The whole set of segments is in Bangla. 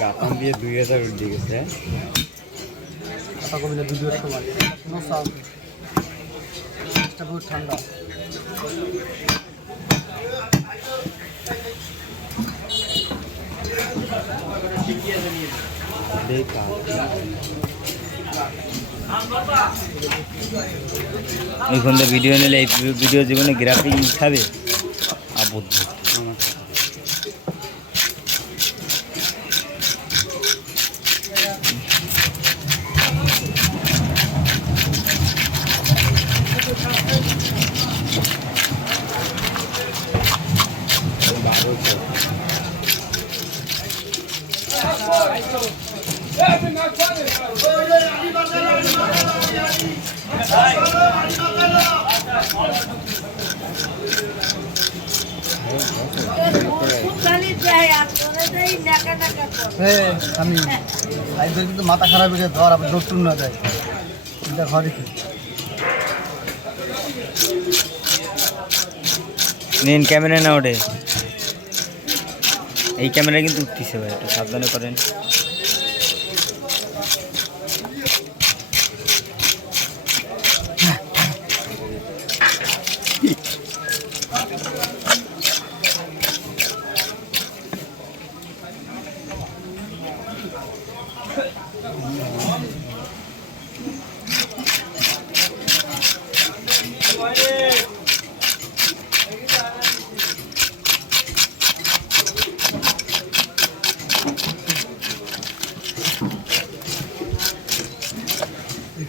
গাতাম দিয়ে 2000 উঠে গেছে। কথা কবি না দুধের সময় কোনো চাপ নেই, বহুত ঠান্ডা। ওইখান থেকে ভিডিও নিলে এই ভিডিও জীবনে গ্রাফিক খাবে আবদ্ধ। আমি কিন্তু মাথা খারাপ হয়ে যায়, ধর আবার নতুন না যায় এটা ঘরে কি নিন ক্যামেরা না ওঠে, এই ক্যামেরা কিন্তু উঠতেছে ভাই, একটু সাবধানে করেন।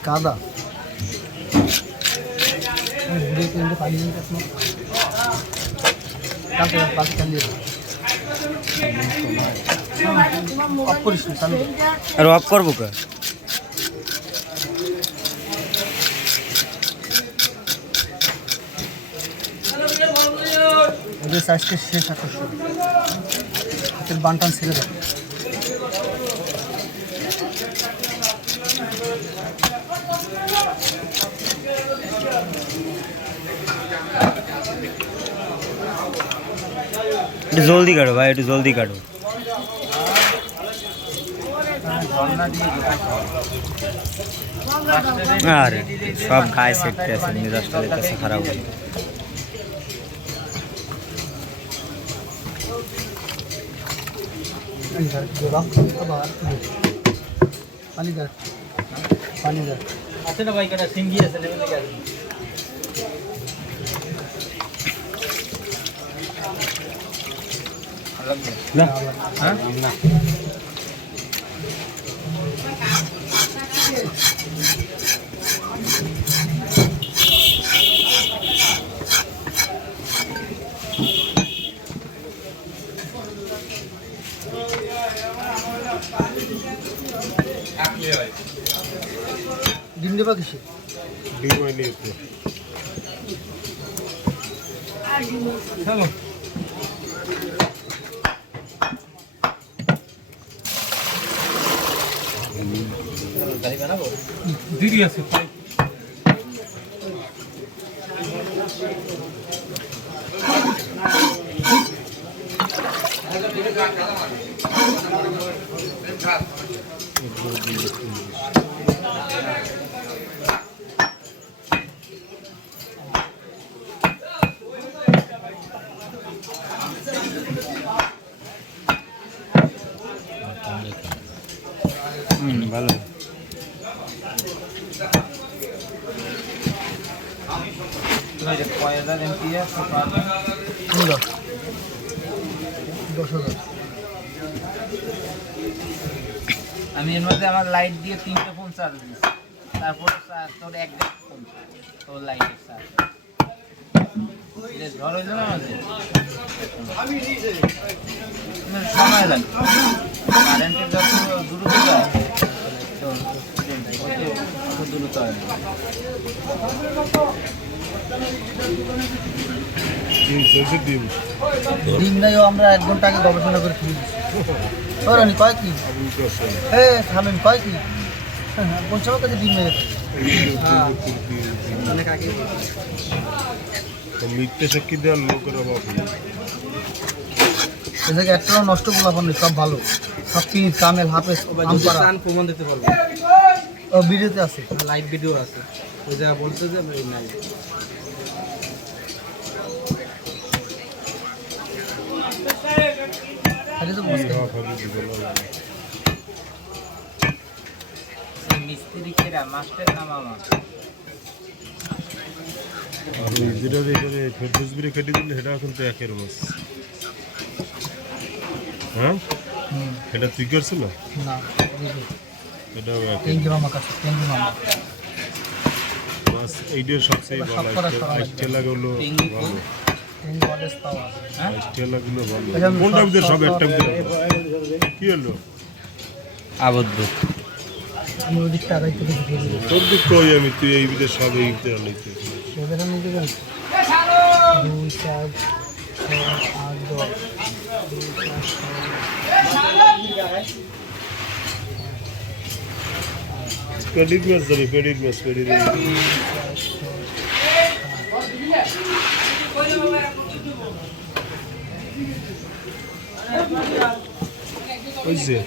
কাদা পানি আর অফ করবো কা ওদের আজকে শেষ আকর্ষণ, হাতের বানটান ছেড়ে দেয়। একটু জলদি কাটো ভাই, একটু জলদি কাটো। আর সব গায়ে সেটতে আছে, মেজাজটা দেখতেছে খারাপ। পানি দেয়, পানি দেয় আছে না ভাই, কাটা সিঙ্গি আছে লেভেল থেকে আছে। না হ্যাঁ না ডিম দেবা কিসে চলো দিদি আছে ভালো। আমি এর মধ্যে আমার লাইট দিয়ে 3টা ফোন চার্জ দিচ্ছি, তারপরে তোর এক ফোন তোর লাইটের চার্জ ঝড় হয়েছে না আমাদের সময় লাগে, কারেন্টের যত দ্রুত যায় অত দ্রুত হয় না। ডিম নাইও আমরা 1 ঘন্টা আগে গবেষণা করে ফিরে দিচ্ছি। রানি কয় কি থামেন কয় কি পঞ্চাশ কাছে ডিম মেরে অনেক আগে মিথ্যে সাক্ষী দেওয়ার লোকের অভাব নেই। এ থেকে একটাও নষ্ট গোলাপন নেই, সব ভালো, সব পীর কামেল হাফেজ আমপারা প্রমাণ দিতে পারবো, ও ভিডিওতে আছে। লাইভ ভিডিও আছে, ওই জায়গা বলতে যে নাই। আগে তো বলছে মিস্ত্রি কেরা মাস্টার নামামা আর ওই যেটা এখানে ফেরদৌস বিরে কেটে দিলে সেটা কিন্তু একের মাছ। হ্যাঁ এটা তুই করছো না? না এটাও একের টেঙ্গি মামা কাছে, টেঙ্গি মামা মাছ। এইটার সবচেয়ে ভালো আইস্টেলাগুলো ভালো, টেঙ্গি অলেস পাওয়া। আইস্টেলাগুলো ভালো। কোনটা ভিতরে সব একটা ভিতরে কি হলো? আবদ্ধ। আমি ওদিকটা আগাই থেকে ঢুকিয়ে দিই। তোর দিক কই আমি, তুই এই ভিতরে সব এই ভিতরে আনাইতে সেখানে নিতে গেল 2 4 6 8 10 2 4 পেডির মাছ ধরে, পেডির মাছ, পেডির ওই যে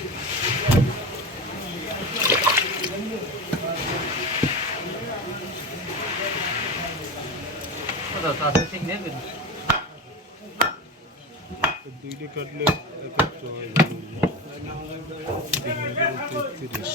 দুইটা কাটলে একত্র হয়ে যাবে 33।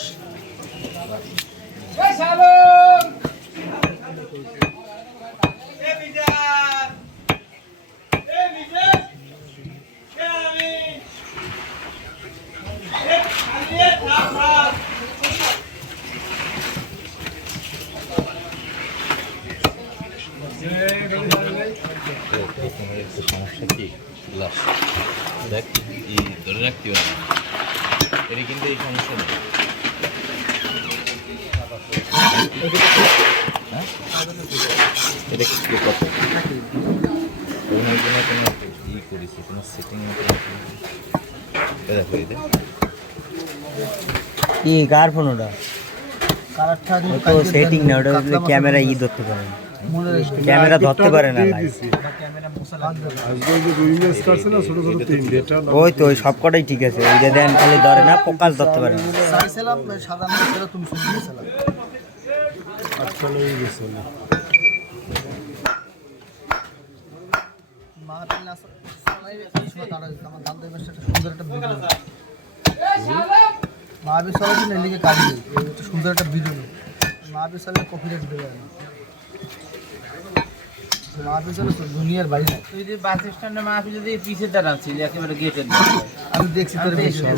সমস্যা কি গ্লাস দেখ ধরে রাখতে পারে, এটা কিন্তু এই সমস্যা নেই। এটা কি কত কোনো ই করেছি, কোনো সেটিং দেখো এই কি কার ফোন ওটা? কালারটা কিন্তু তো সেটিং না, ওটা ক্যামেরা ই ধরতে পারে না, ক্যামেরা ধরতে পারে না। আজকে যে রুই মাছ কাটছে না ছোট ছোট 3টা, ওই তো ওই সব কটাই ঠিক আছে, ওই যে দেন খালি ধরে না, ফোকাস ধরতে পারে না। চাইছিলাম সাদা মাছ ছিল, তুমি শুনে গেছিলাম। আটকানো হয়ে গেছে না। মাহফিল না চলাই সময় তারা আমার দাম দেবে সেটা সুন্দর একটা ভিডিও। মাহফিল চলাই দিন এদিকে কাজ নেই, একটা সুন্দর একটা ভিডিও নেই। মাহফিল চলে কপিরাইট দেবে না, মাহফিল চলে দুনিয়ার বাইরে। তুই যে বাস স্ট্যান্ডে মাহফিল যদি পিছের দ্বারা ছিল একেবারে গেটের আমি দেখছি তোর ভিডিও।